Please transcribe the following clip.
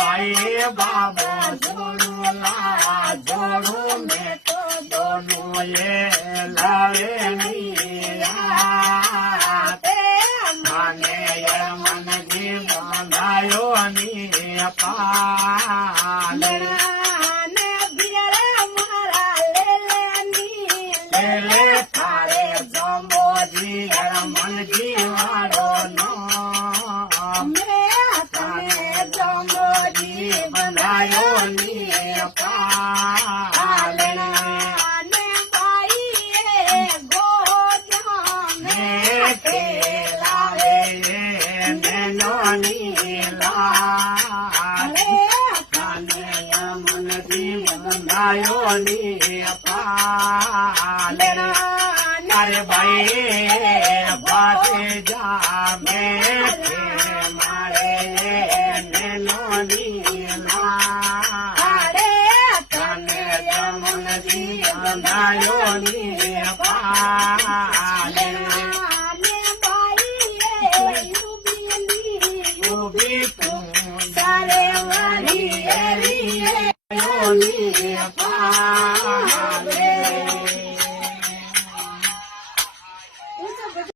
भाई बाबा जोड़ूला जोड़ू में तो दोनों ये लावे माने ये मन की बंधायो पाले ले थारे जम्बो जी मन जीवारो नो बनायो नी पाले लावे नैनो नीला मन दी बनायो नी पाले अरे भाई बाते जा मेरे मारे नैनो नीला मन दी बनायो नी पाले सारे वाली पाले